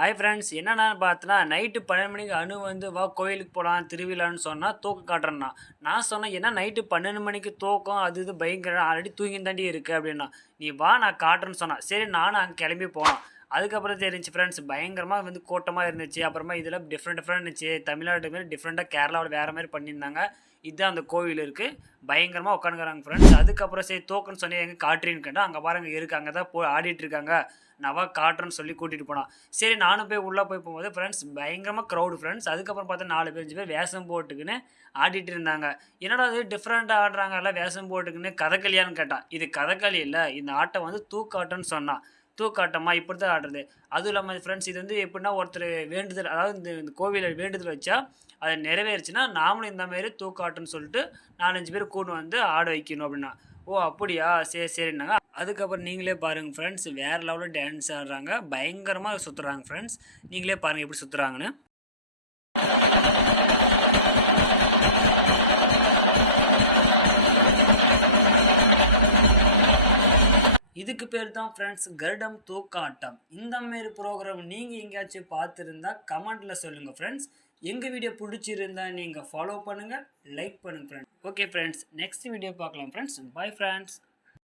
Hi friends, என்னென்னு பார்த்தனா night 12 மணிக்கு அணு வந்து வா கோயிலுக்கு போகலாம் திருவிழான்னு சொன்னால் தூக்கம் காட்டுறேன்னா. நான் சொன்னேன் என்ன நைட்டு 12 மணிக்கு தூக்கம் அது இது பயங்கர ஆல்ரெடி தூங்கி தாண்டி இருக்குது அப்படின்னா. நீ வா நான் காட்டுறேன்னு சொன்னான். சரி நானும் அங்கே கிளம்பி போனோம். அதுக்கப்புறம் தெரிஞ்சு ஃப்ரெண்ட்ஸ் பயங்கரமாக வந்து கூட்டமாக இருந்துச்சு. அப்புறமா இதில் டிஃப்ரெண்ட் இருந்துச்சு. தமிழ்நாட்டு மாரி டிஃப்ரெண்ட்டாக கேரளாவோட வேறு மாதிரி பண்ணியிருந்தாங்க. இதுதான் அந்த கோவில் இருக்குது. பயங்கரமாக உட்காந்துக்கிறாங்க ஃப்ரெண்ட்ஸ். அதுக்கப்புறம் சரி தூக்கன்னு சொன்னேன் எங்கே காட்டுறீன்னு கேட்டால் அங்கே பாருங்க இருக்குது, அங்கே தான் போய் ஆடிட்டுருக்காங்க. நவா காட்டுறேன்னு சொல்லி கூட்டிகிட்டு போனான். சரி நானும் போய் உள்ளே போய் போகும்போது ஃப்ரெண்ட்ஸ் பயங்கரமாக க்ரௌடு ஃப்ரெண்ட்ஸ். அதுக்கப்புறம் பார்த்தா 4 பேர் 5 பேர் வேஷம் போட்டுக்குன்னு ஆடிட்டு இருந்தாங்க. என்னடா அது டிஃப்ரெண்ட்டாக ஆடுறாங்கல்ல வேஷம் போட்டுக்குன்னு, கதகளியான்னு கேட்டான். இது கதகளி இல்லை, இந்த ஆட்டம் வந்து தூக்காட்டம்னு சொன்னான். தூக்காட்டமா இப்படி தான் ஆடுறது. அதுவும் இல்லாமல் ஃப்ரெண்ட்ஸ் இது வந்து எப்படின்னா ஒருத்தர் வேண்டுதல், அதாவது இந்த கோவிலில் வேண்டுதல் வச்சா அது நிறைவேறுச்சுன்னா நாமளும் இந்த மாதிரி தூக்காட்டம்னு சொல்லிட்டு 4 5 பேர் கூண்டு வந்து ஆட வைக்கணும் அப்படின்னா. ஓ அப்படியா, சரி சரின்னாங்க. அதுக்கப்புறம் நீங்களே பாருங்கள் ஃப்ரெண்ட்ஸ், வேறு லெவலில் டான்ஸ் ஆடுறாங்க, பயங்கரமாக சுற்றுறாங்க ஃப்ரெண்ட்ஸ். நீங்களே பாருங்கள் எப்படி சுற்றுறாங்கன்னு. இதுக்கு பேர் தான் ஃப்ரெண்ட்ஸ் கருடம் தூக்காட்டம். இந்த மாரி ப்ரோக்ராம் நீங்கள் எங்கேயாச்சும் பார்த்துருந்தா கமெண்ட்டில் சொல்லுங்கள் ஃப்ரெண்ட்ஸ். எங்கள் வீடியோ பிடிச்சிருந்தா நீங்கள் ஃபாலோ பண்ணுங்கள், லைக் பண்ணுங்கள் friends. Okay friends, next video பார்க்கலாம் ஃப்ரெண்ட்ஸ். Bye friends.